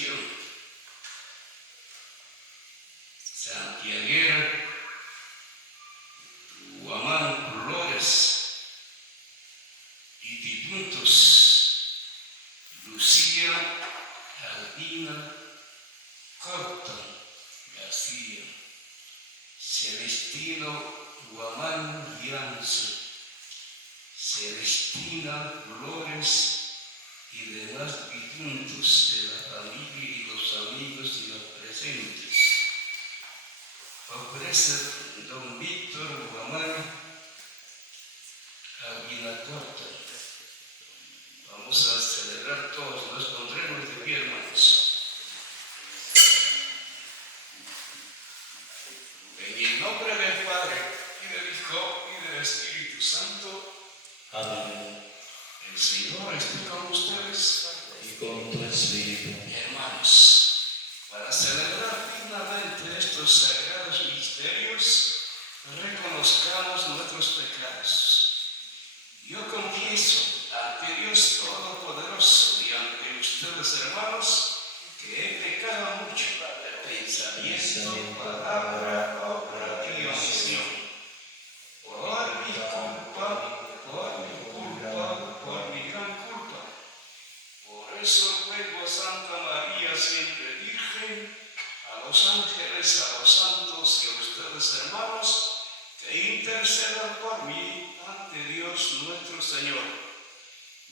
oración santiaguera, Guamán Flores y difuntos Lucía Albina Corton García, Celestino Guamán Llanzo, Celestina Flores y demás difuntos de la familia y los amigos y los presentes. Ofrece don Víctor Guamán Albina Corton. Vamos a celebrar todos, nos pondremos de pie, hermanos. En el nombre del Padre, y del Hijo, y del Espíritu Santo. Amén. El Señor esté con ustedes. Y con tu espíritu. Hermanos, para celebrar dignamente estos sagrados misterios, reconozcamos nuestros pecados. Yo confieso ante Dios Todopoderoso y ante ustedes, hermanos, que he pecado mucho de pensamiento, palabra, obra y omisión. Por mi culpa, por mi gran culpa. Por eso ruego a Santa María, siempre Virgen, a los ángeles, a los santos y a ustedes, hermanos, que intercedan por mí ante Dios nuestro Señor.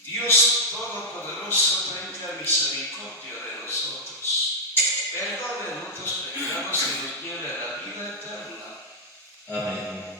Dios Todopoderoso, tenga misericordia de nosotros, perdone nuestros pecados y nos lleve a la vida eterna. Amén.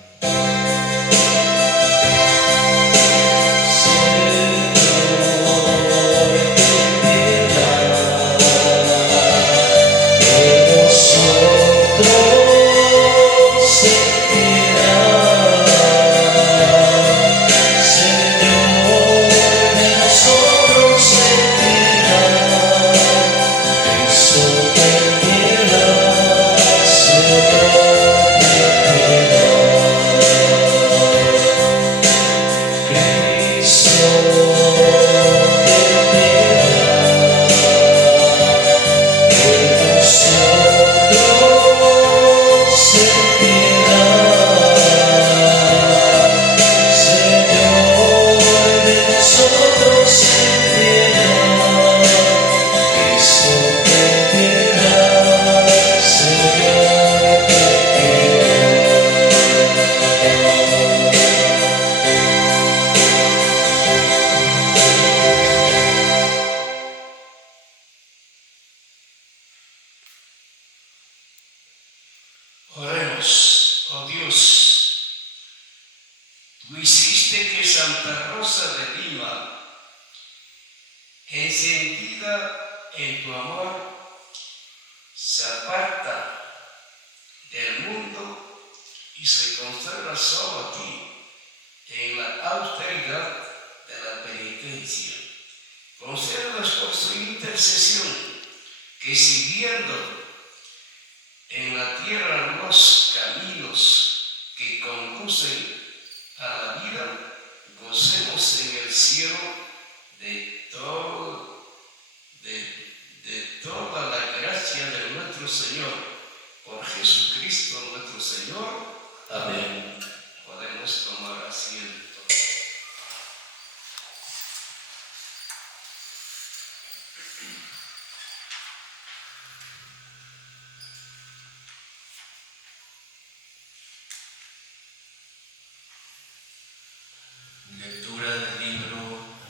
Oremos, oh Dios, tú hiciste que Santa Rosa de Lima, encendida en tu amor, se aparta del mundo y se consagra solo a ti en la austeridad de la penitencia. Concédenos por su intercesión que, siguiendo en la tierra los caminos que conducen a la vida, gocemos en el cielo de toda la gracia de nuestro Señor, por Jesucristo nuestro Señor. Amén. Podemos tomar asiento. Lectura del libro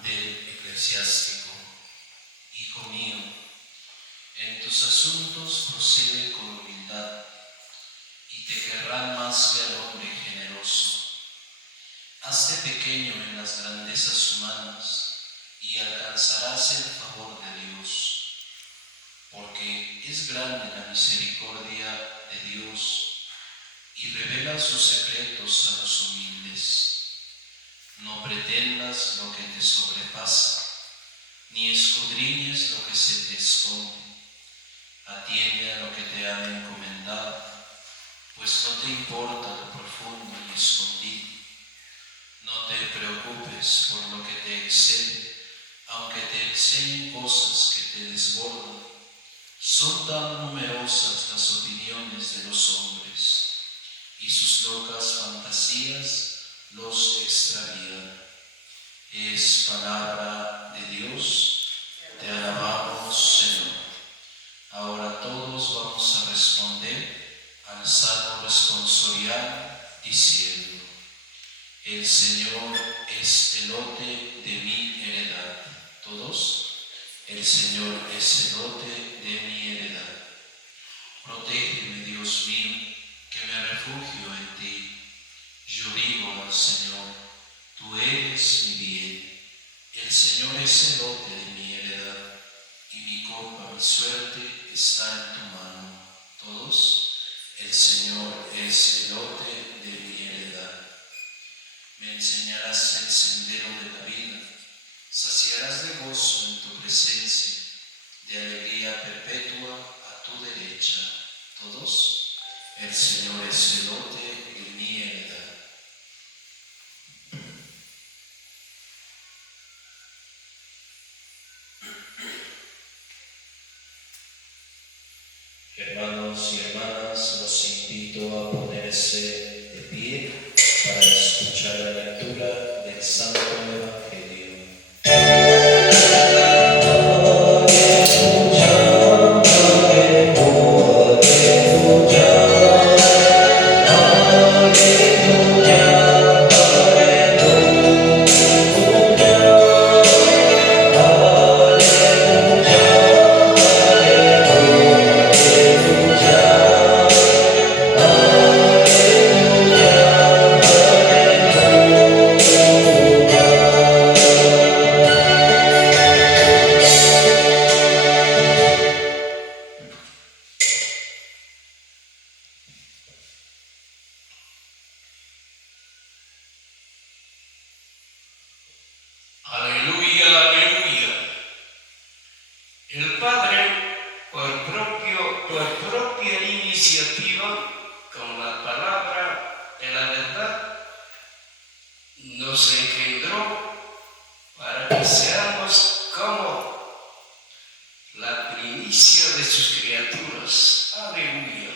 del Eclesiástico. Hijo mío, en tus asuntos procede con humildad, y te querrán más que al hombre generoso. Hazte pequeño en las grandezas humanas, y alcanzarás el favor de Dios. Porque es grande la misericordia de Dios, y revela sus secretos a los humildes. No pretendas lo que te sobrepasa, ni escudriñes lo que se te esconde. Atiende a lo que te han encomendado, pues no te importa lo profundo y escondido. No te preocupes por lo que te excede, aunque te enseñen cosas que te desbordan. Son tan numerosas las opiniones de los hombres, y sus locas fantasías los extravían. Es palabra de Dios, te alabamos, Señor. Ahora todos vamos a responder al salmo responsorial diciendo: el Señor es el lote de mi heredad. Todos. El Señor es el lote de mi heredad. Protégeme, Dios mío, que me refugio en ti. Yo digo al Señor, tú eres mi bien. El Señor es el lote de mi heredad, y mi copa, mi suerte está en tu mano. Todos. El Señor es el lote de mi heredad. Me enseñarás el sendero de la vida. Saciarás de gozo en tu presencia, de alegría perpetua a tu derecha. Todos. El Señor es el lote de mi heredad. Hermanos y hermanas, los invito a ponerse de pie para escuchar la lectura del Santo Evangelio. Aleluya, aleluya. El Padre, por propia iniciativa, con la palabra de la verdad, nos engendró para que seamos como la primicia de sus criaturas. Aleluya.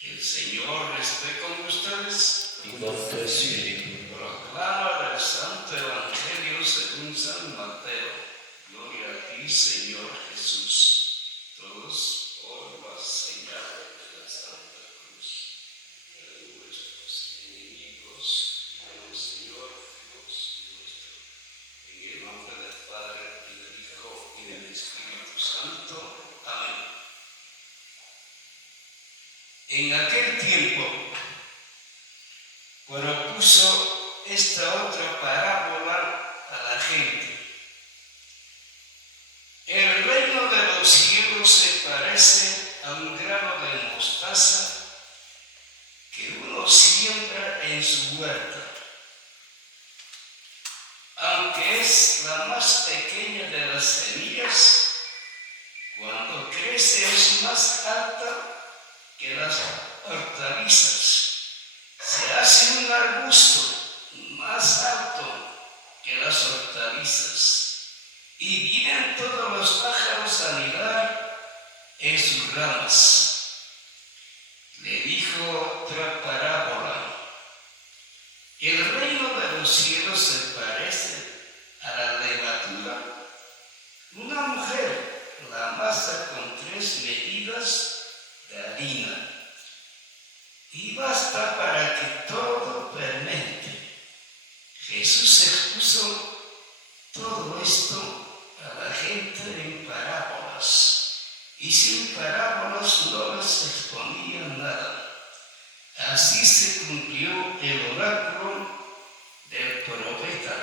El Señor esté con ustedes. Y con tu espíritu. Proclama el Santo Evangelio según San Mateo. Gloria a ti, Señor Jesús. Todos por la señal de la Santa Cruz de nuestros enemigos, del Señor Dios nuestro. En el nombre del Padre, y del Hijo, y del Espíritu Santo. Amén. En aquel tiempo propuso esta otra parábola a la gente. El reino de los cielos se parece a un grano de mostaza que uno siembra en su huerta. Aunque es la más pequeña de las semillas, cuando crece es más alta que las hortalizas. Se hace un arbusto más alto que las hortalizas, y vienen todos los pájaros a anidar en sus ramas. Le dijo otra parábola: el reino de los cielos se parece a la levadura. Una mujer la amasa con 3 medidas de harina, y basta para que todo fermente. Jesús expuso todo esto a la gente en parábolas, y sin parábolas no les exponía nada. Así se cumplió el oráculo del profeta: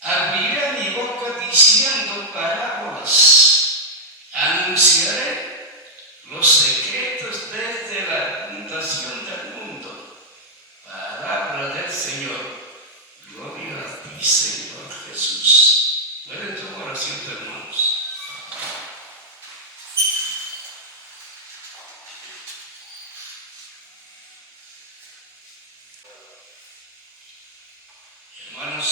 abriré mi boca diciendo parábolas, anunciaré los secretos desde la fundación del mundo. Palabra del Señor. Gloria a ti, Señor Jesús. Pueden tomar asiento, hermanos. Hermanos,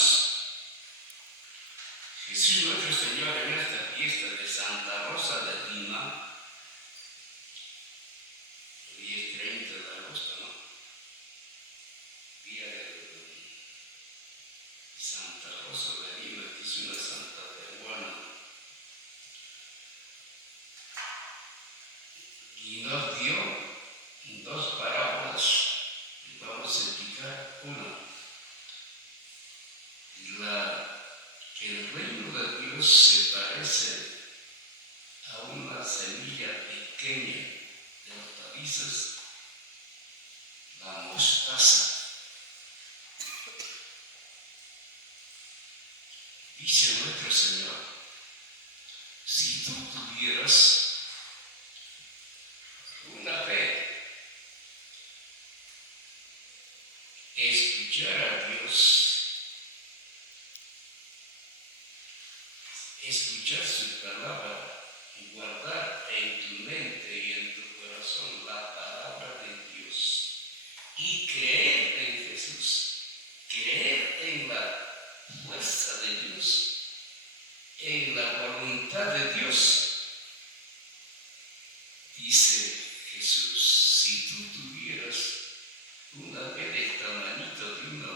Jesús nuestro Señor en esta fiesta de Santa Rosa de Lima, el día 30 de agosto, ¿no? Día de Santa Rosa de Lima, que es una santa peruana. Y nos dio dos parábolas, y vamos a explicar una. Que el reino de Dios se parece a una semilla pequeña de hortalizas, la mostaza. Dice nuestro Señor, si tú tuvieras una fe, escuchar a Dios, escuchar su palabra y guardar en tu mente y en tu corazón la palabra de Dios y creer en Jesús, creer en la fuerza de Dios, en la voluntad de Dios. Dice Jesús, si tú tuvieras una fe del tamañito de una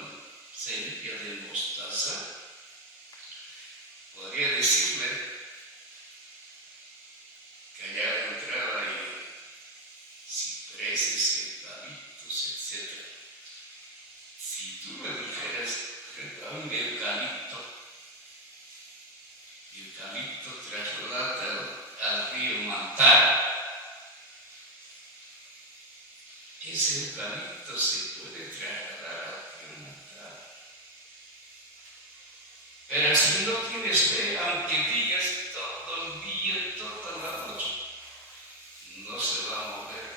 semilla de mostaza, podría decirle que allá de entrada hay cipreses, eucaliptos, etc. Si tú me dijeras a un eucalipto trasladado al río Mantar, ese eucalipto se puede trasladar al río Mantar. Pero si no tienes fe, aunque digas todo el día, toda la noche, no se va a mover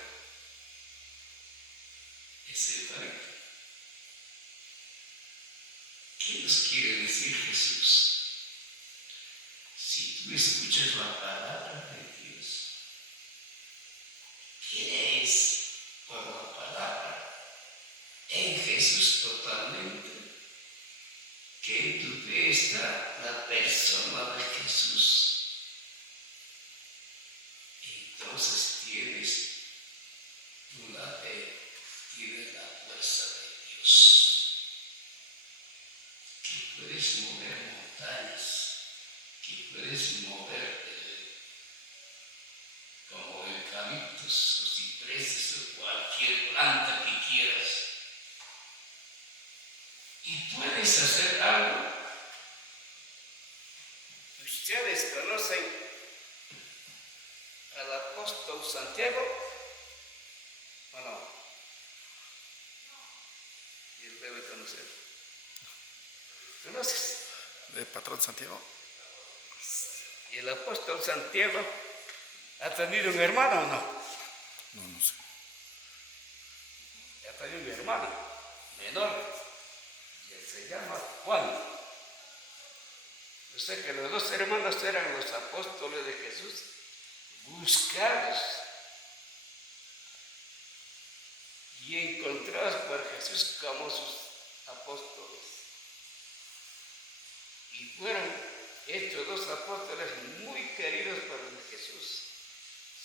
ese eucalipto. ¿Qué nos quiere decir Jesús? Si tú escuchas la palabra de Dios, crees por la palabra en Jesús totalmente, que en tu fe está la persona de Jesús, entonces tienes una fe, tienes la fuerza de Dios, que puedes mover montañas, que puedes mover como eucaliptos o cipreses o cualquier planta que quieras. Y puedes hacer algo. ¿Ustedes conocen al apóstol Santiago? ¿O no? Y él debe conocer. ¿Conoces? ¿De patrón Santiago? ¿Y el apóstol Santiago ha tenido un hermano o no? No sé. Ha tenido un hermano menor. Se llama Juan. O sea que los dos hermanos eran los apóstoles de Jesús, buscados y encontrados por Jesús como sus apóstoles. Y fueron estos dos apóstoles muy queridos por Jesús,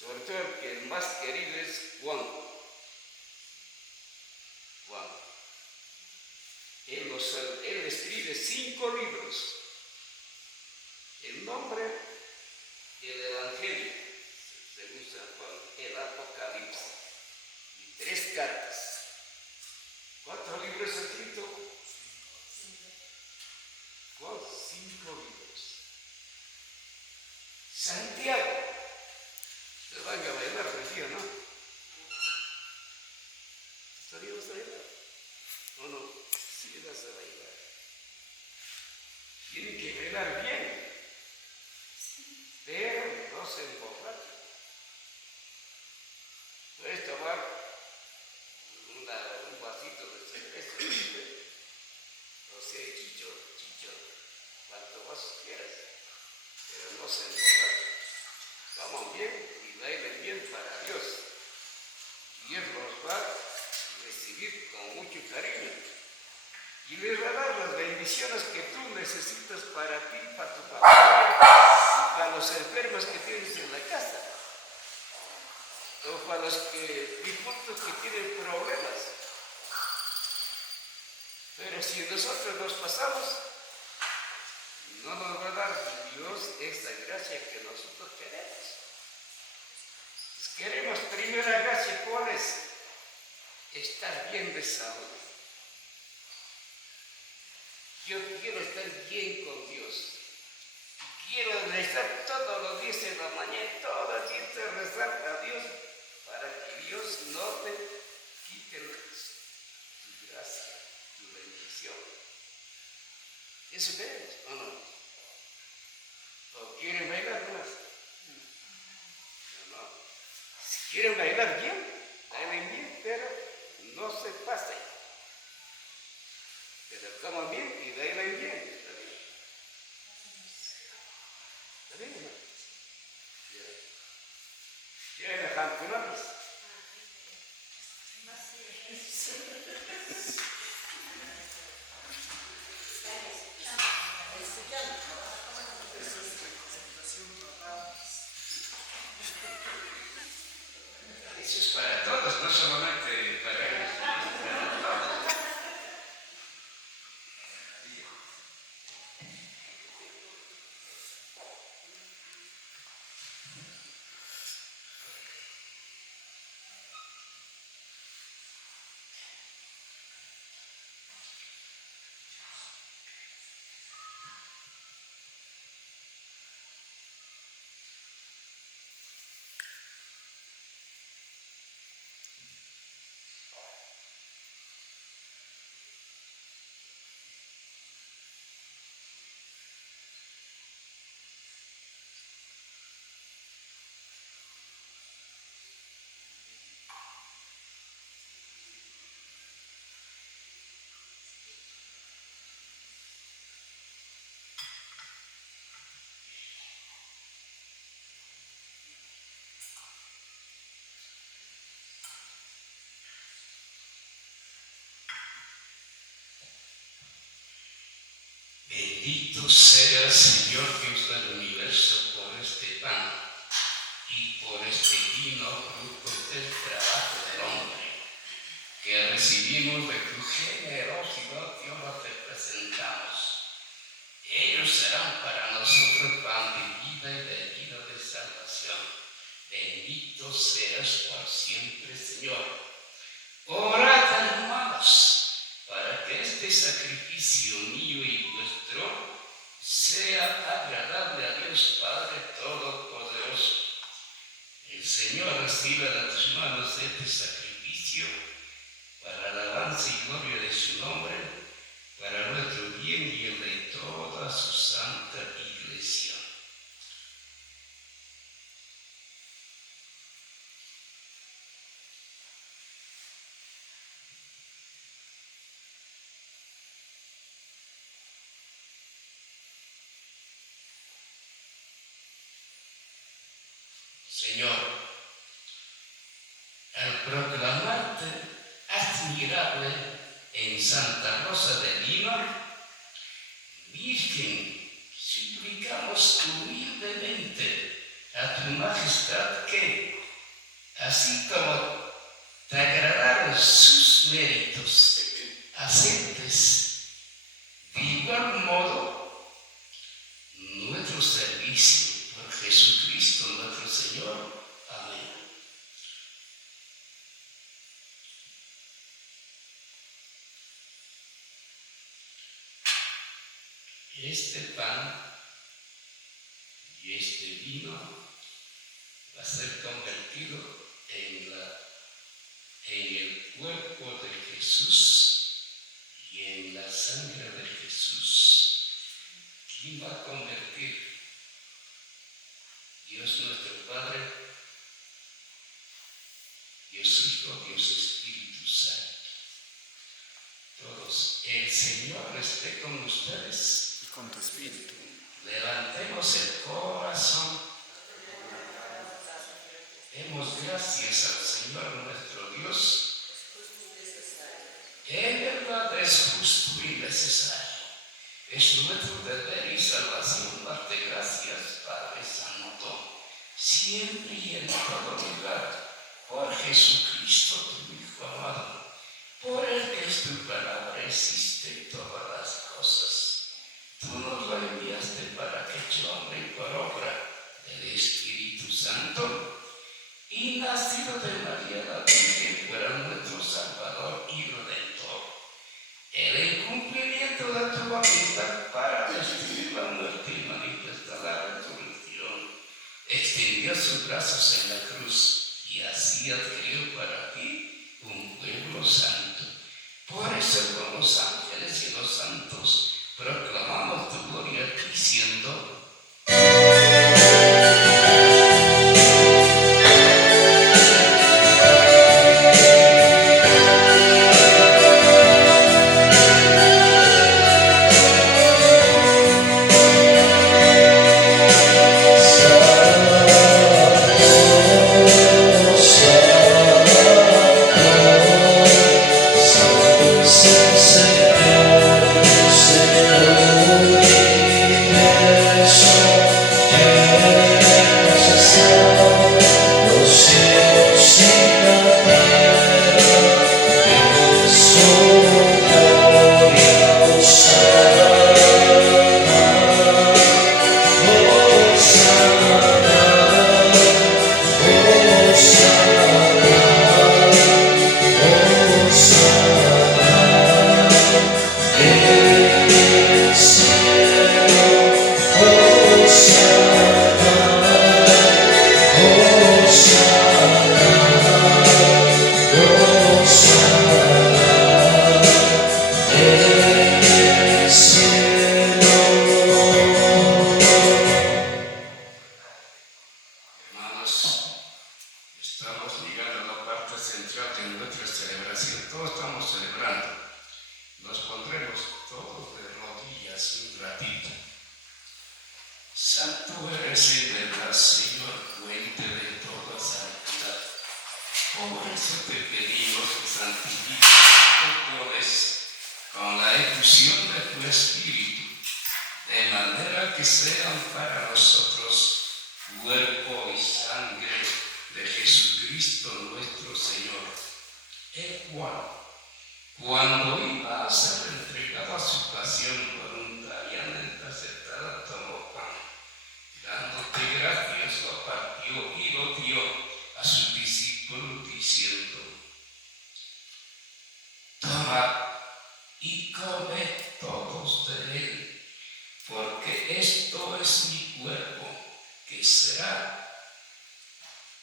sobre todo el que el más querido es Juan. Él escribe 5 libros. El nombre del Evangelio, según San Juan, el Apocalipsis, y 3 cartas. ¿Cuántos libros ha escrito? Juan, 5 libros. Santiago, se van a bailar contigo, ¿no? ¿Sabíamos bailar? ¿O no? Sí, vas a bailar. Tienen que bailar bien, pero no se emborrachen. Puedes tomar un vasito de cerveza, o sea, chicho, cuantos vasos quieras, pero no se emborrachen. Coman bien y bailen bien para Dios. Dios los va a recibir con mucho cariño y les va a dar las bendiciones que tú necesitas para ti, para tu familia y para los enfermos que tienes en la casa. O para los difuntos que tienen problemas. Pero si nosotros nos pasamos, no nos va a dar Dios esa gracia que nosotros queremos. Queremos primera gracia, ¿cuál es? Estar bien de salud. Yo quiero estar bien con Dios. Quiero rezar todos los días en la mañana, todo el día rezar a Dios para que Dios no te quite tu gracia, tu bendición. ¿Eso ves o no? ¿O quieren bailar más? No. Si quieren bailar bien, bailen bien, pero no se pasen. Pero coman bien y bailen bien. ¿Está bien? ¿Está bien o no? ¿Quieren dejar cunadas? Eso es para todos, no solamente para ellos. Para todos. Bendito sea, Señor Dios del universo, por este pan y por este vino, fruto del trabajo del hombre, que recibimos de tu generosidad y ahora te presentamos. Ellos serán para nosotros pan de vida y de vida de salvación. Bendito seas por siempre, Señor. Orad, hermanos, para que este sacrificio mío y vuestro sea agradable a Dios Padre Todopoderoso. El Señor reciba de tus manos este sacrificio para alabanza y gloria de su nombre, para nuestro bien y el de toda su santa iglesia. Señor, al proclamarte admirable en Santa Rosa de Lima, Virgen, suplicamos humildemente a tu majestad que, así como te agradaron sus méritos, aceptes de igual modo nuestro servicio por Jesucristo nuestro Señor. Amén. Este pan y este vino va a ser convertido en el cuerpo de Jesús y en la sangre de Jesús. ¿Quién va a convertir? Dios nuestro Padre, Dios Hijo, Dios Espíritu Santo. Todos, el Señor esté con ustedes. Y con tu espíritu. Levantemos el corazón. Demos gracias al Señor nuestro Dios. En verdad es justo y necesario. Es nuestro deber y salvación darte gracias, Padre Santo, siempre y en todo lugar, por Jesucristo, tu Hijo amado, por el que es tu palabra existe todas las cosas. Tú nos lo enviaste para que hecho hombre por obra del Espíritu Santo y nacido de María la Virgen fuera nuestro Salvador y Redentor. El cumplimiento de tu voluntad para destruir la muerte y manifestar la resurrección, extendió sus brazos en la cruz y así adquirió para ti un pueblo santo. Por eso con los ángeles y los santos proclamamos tu gloria diciendo: estamos llegando a la parte central de nuestra celebración. Todos estamos celebrando. Nos pondremos todos de rodillas un ratito. Santo eres y verdad, Señor, fuente de toda santidad. Por eso te pedimos que santifiques estos dones con la efusión de tu Espíritu, de manera que sean para nosotros cuerpo y sangre de Jesucristo nuestro Señor, el cual, cuando iba a ser entregado a su pasión voluntariamente aceptada, tomó pan, dándote gracias, lo partió y lo dio a sus discípulos diciendo: tomad y comed todos de él, porque esto es mi cuerpo, que será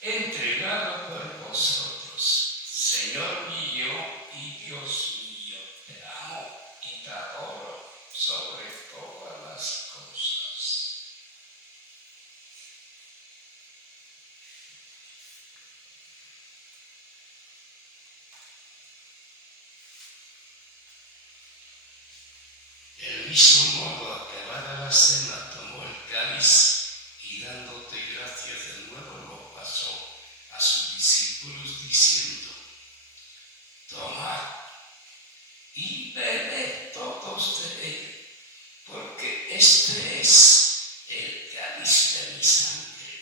entregado por vosotros. Señor mío y Dios mío, te amo y te adoro sobre todas las cosas. Del mismo modo, acabada la cena, tomó el cáliz y dándote gracias de nuevo lo pasó a sus discípulos diciendo: tomad y bebed todos de él, porque este es el cáliz de mi sangre,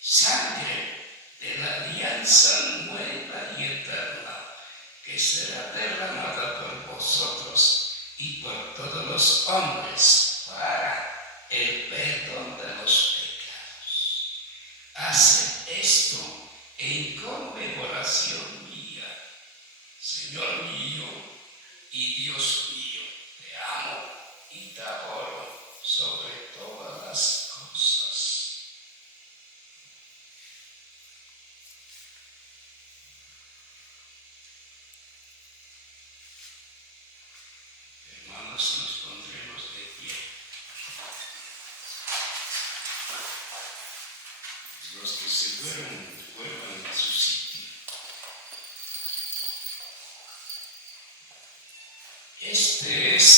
sangre de la alianza nueva y eterna, que será derramada por vosotros y por todos los hombres para el perdón de los pecados. Haced esto en conmemoración mía. Señor mío y Dios mío, te amo y te adoro sobre todas las cosas. Hermanos, nos pondremos de pie. Los que se fueron, vuelvan a su sitio. Este es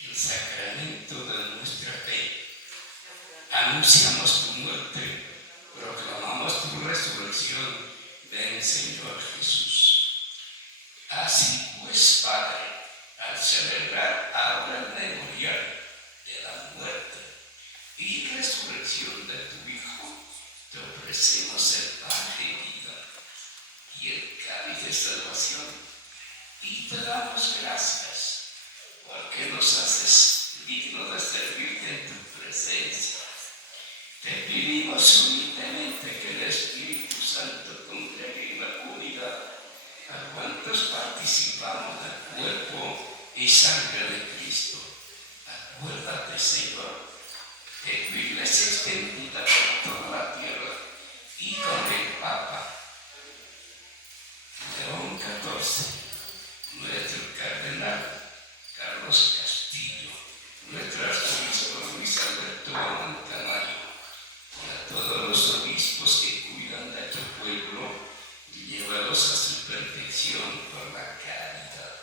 el sacramento de nuestra fe. Anunciamos tu muerte, proclamamos tu resurrección. Ven, Señor Jesús. Así pues, Padre, al celebrar ahora el memorial de la muerte y resurrección de tu Hijo, te ofrecemos el pan de vida y el cáliz de salvación, y te damos gracias porque nos haces digno de servirte en tu presencia. Te pedimos humildemente que el Espíritu Santo congregue en la unidad a cuantos participamos del cuerpo y sangre de Cristo. Acuérdate, Señor, de tu iglesia extendida por toda la tierra y con el Papa León XIV, nuestro cardenal Carlos Castillo, nuestro arzobispo Luis Alberto Mantanayo, y a todos los obispos que cuidan de tu pueblo, llévalos a su perfección por la caridad.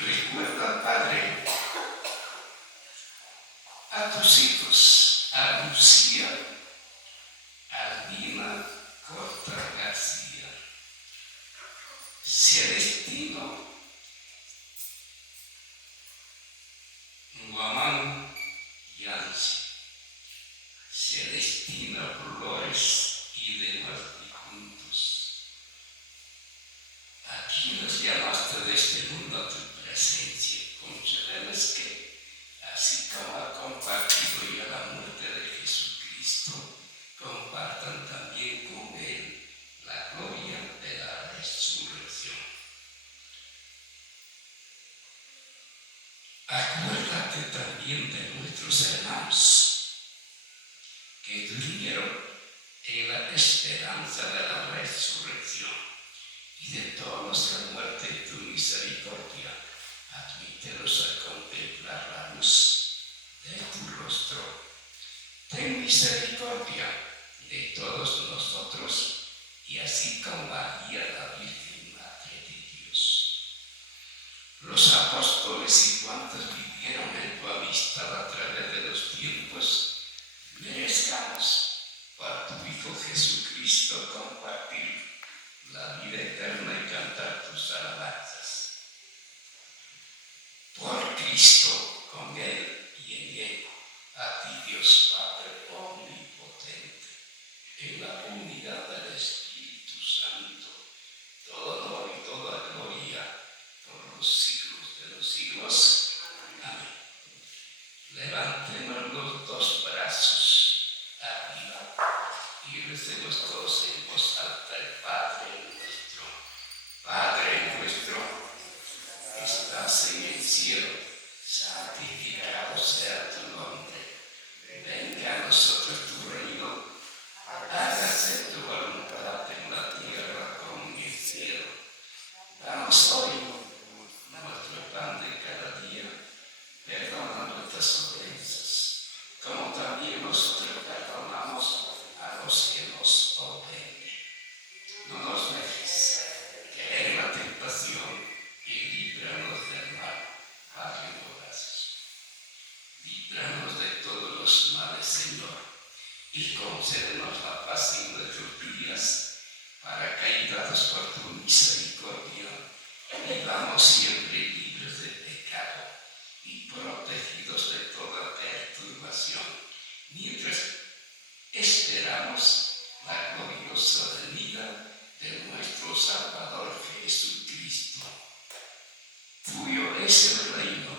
Recuerda, Padre, a tus hijos, a Lucía, a Dina Corta García, Celestino, Guamán Yancy, Celestina Flores y demás difuntos. A quienes llamaste de este mundo a tu presencia, concédeles que, así como ha compartido ya la muerte de Jesucristo, compartan también con Él la gloria de la resurrección. Acuérdate también de nuestros hermanos que durmieron en la esperanza de la resurrección, y de todos los que han muerto en tu misericordia, admítelos a contemplar la luz de tu rostro. Ten misericordia de todos nosotros, y así con María, la Virgen Madre de Dios, los apóstoles y cuantos vivieron en tu amistad a través de los tiempos, merezcamos por tu Hijo Jesucristo compartir la vida eterna y cantar tus alabanzas. Por Cristo, con Él y en Él, a ti Dios Padre omnipotente, en la unidad del Espíritu Santo, todo honor y toda gloria por los siglos de los siglos. Amén. Levantemos los dos brazos arriba y recemos todos en voz alta el Padre nuestro. Padre nuestro, que estás en el cielo, santificado sea tu nombre. Venga a nosotros tu reino. Hágase tu voluntad en la tierra como en el cielo. Danos hoy nuestro pan de cada día. Perdona nuestras ofensas, como también nosotros perdonamos a los que nos ofenden. No nos dejes caer en la tentación y líbranos del mal. Padre, gracias. Líbranos de todos los males, Señor, y concédenos la paz en nuestros días, para que, ayudados por tu misericordia, vivamos siempre libres de pecado y protegidos de toda perturbación, mientras esperamos la gloriosa venida de nuestro Salvador Jesucristo. Tuyo es el reino,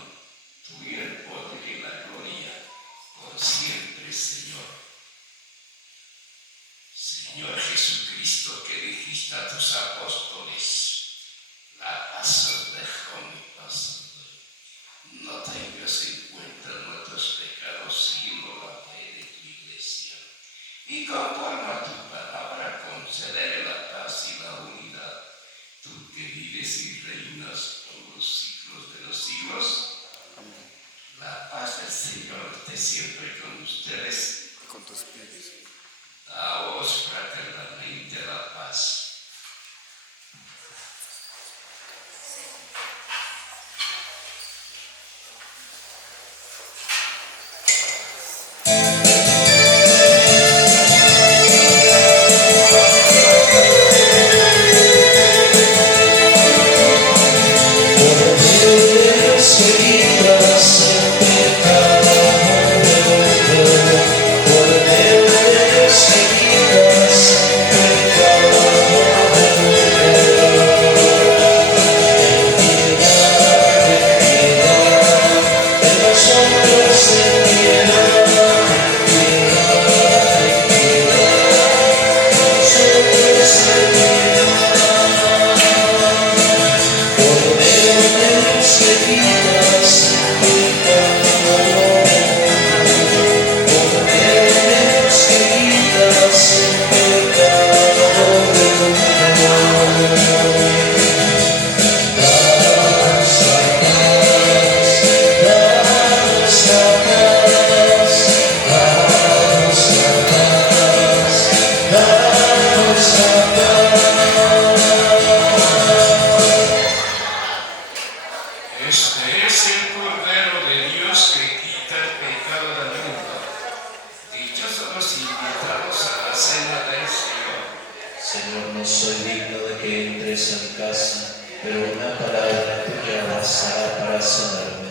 tuyo el poder y la gloria, por siempre, Señor. Señor Jesucristo, que dijiste a tus apóstoles: la paz os dejo, mi paz os doy. No tengas en cuenta nuestros pecados, sino la fe de tu iglesia. Y conforme a tu palabra, concederé la paz y la unidad. Tú que vives y reinas por los siglos de los siglos. La paz del Señor esté siempre con ustedes. Con tu espíritu. Daos fraternalmente la paz. Señor, no soy digno de que entres a mi casa, pero una palabra tuya bastará para sanarme.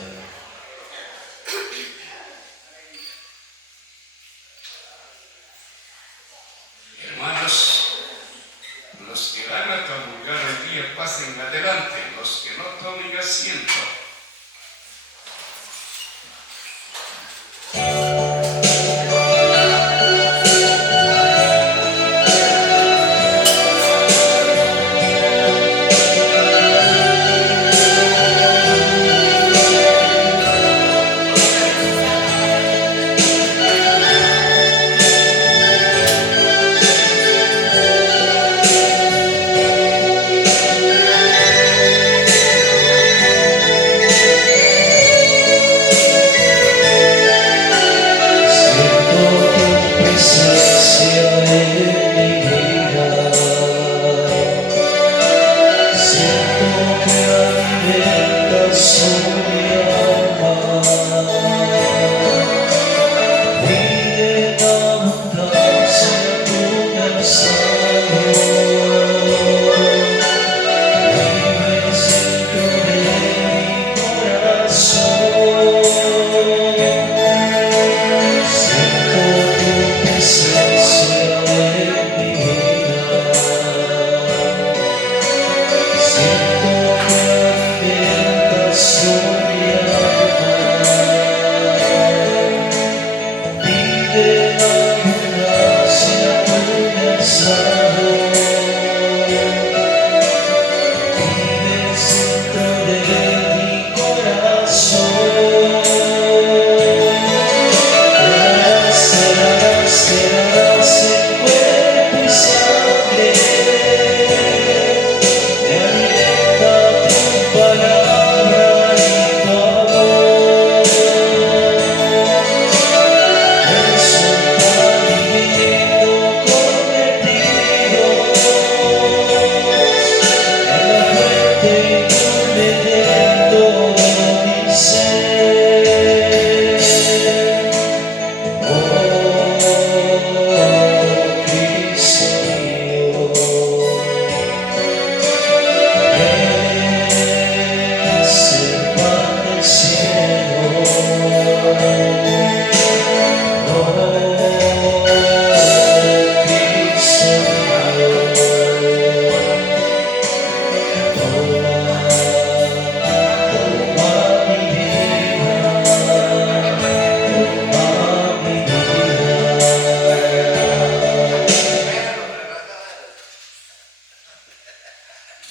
Hermanos, los que van a comulgar hoy día pasen adelante, los que no tomen asiento.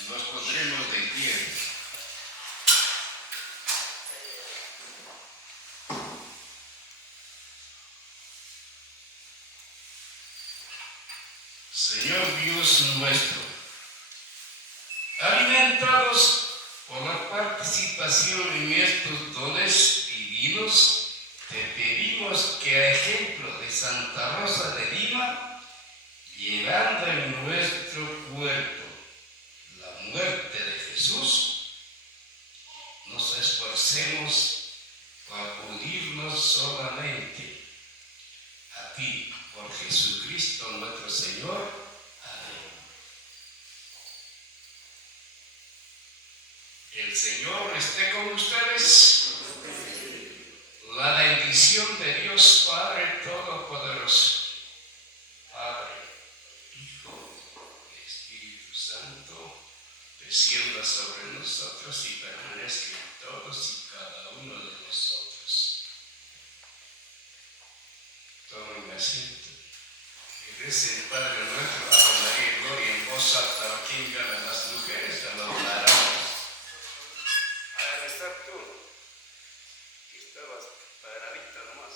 Nos pondremos de pie. Señor Dios nuestro, alimentados por la participación en estos dones divinos, te pedimos que a ejemplo de Santa Rosa de Lima, llevando en nuestro cuerpo la muerte de Jesús, nos esforcemos para unirnos solamente a ti, por Jesucristo nuestro Señor. Amén. El Señor esté con ustedes. La bendición de Dios Padre Todopoderoso, Padre, Hijo y Espíritu Santo, descienda sobre nosotros y permanezca en todos y cada uno de nosotros. Tomen asiento y recen Padre nuestro, Ave María y Gloria en voz alta, a quien ganan las mujeres, a los varones. Al estar tú, que estabas paradita nomás.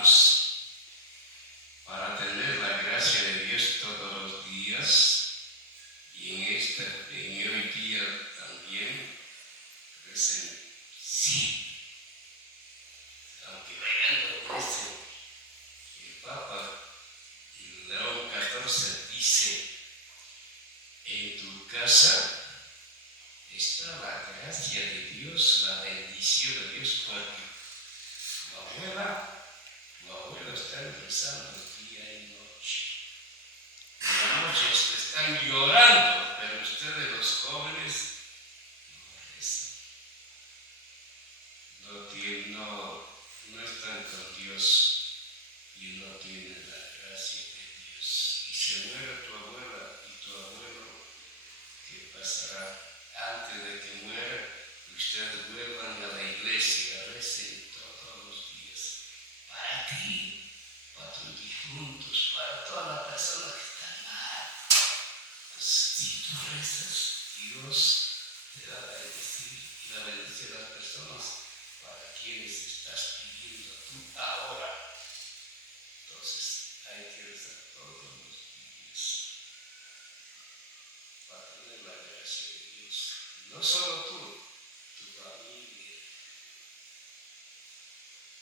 hermanos, para tener la gracia de Dios todos los días y en hoy día también, recen sí. Aunque vayan recen, el Papa León XIV dice, en tu casa está la gracia de Dios, la bendición de Dios, porque tu abuelo están rezando día y noche. En la noche están llorando, pero ustedes los jóvenes no rezan. No están con Dios y no tienen la gracia de Dios. Y se muere tu abuela y tu abuelo, ¿qué pasará? Antes de que muera, ustedes vuelvan a la iglesia, recen todos los días. Para ti, para tus difuntos, para todas las personas que están mal. Pues, si tú rezas, Dios te va a bendecir y va a bendecir a las personas para quienes estás pidiendo tú ahora. Entonces hay que rezar todos los días para tener la gracia de Dios. No solo tú, tu familia,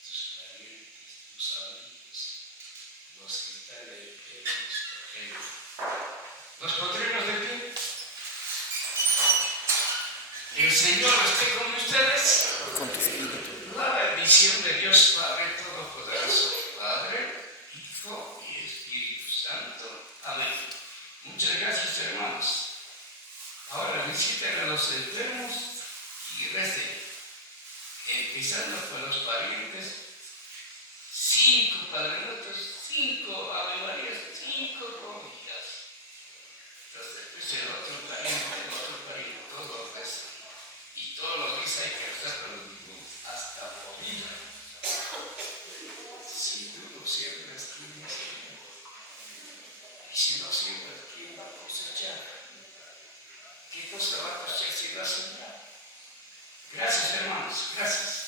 tus parientes, tus amigos, los que están enfermos, por ejemplo. ¿Nos pondremos de pie? El Señor esté con ustedes. Con tu espíritu. La bendición de Dios Padre Todopoderoso, Padre, Hijo y Espíritu Santo. Amén. Muchas gracias, hermanos. Ahora visiten a los enfermos y recen, empezando con los parientes. 5 Padre Nuestros, 5 Ave Marías, 5 rodillas. Entonces, pues el otro pariente, todos rezan. Y todos los días hay que rezar hasta morir. Si tú no siembras, ¿quién siembra? Y si no siembras, ¿quién va a cosechar? ¿Qué cosa va a cosechar si no siembra? Gracias, hermanos, gracias.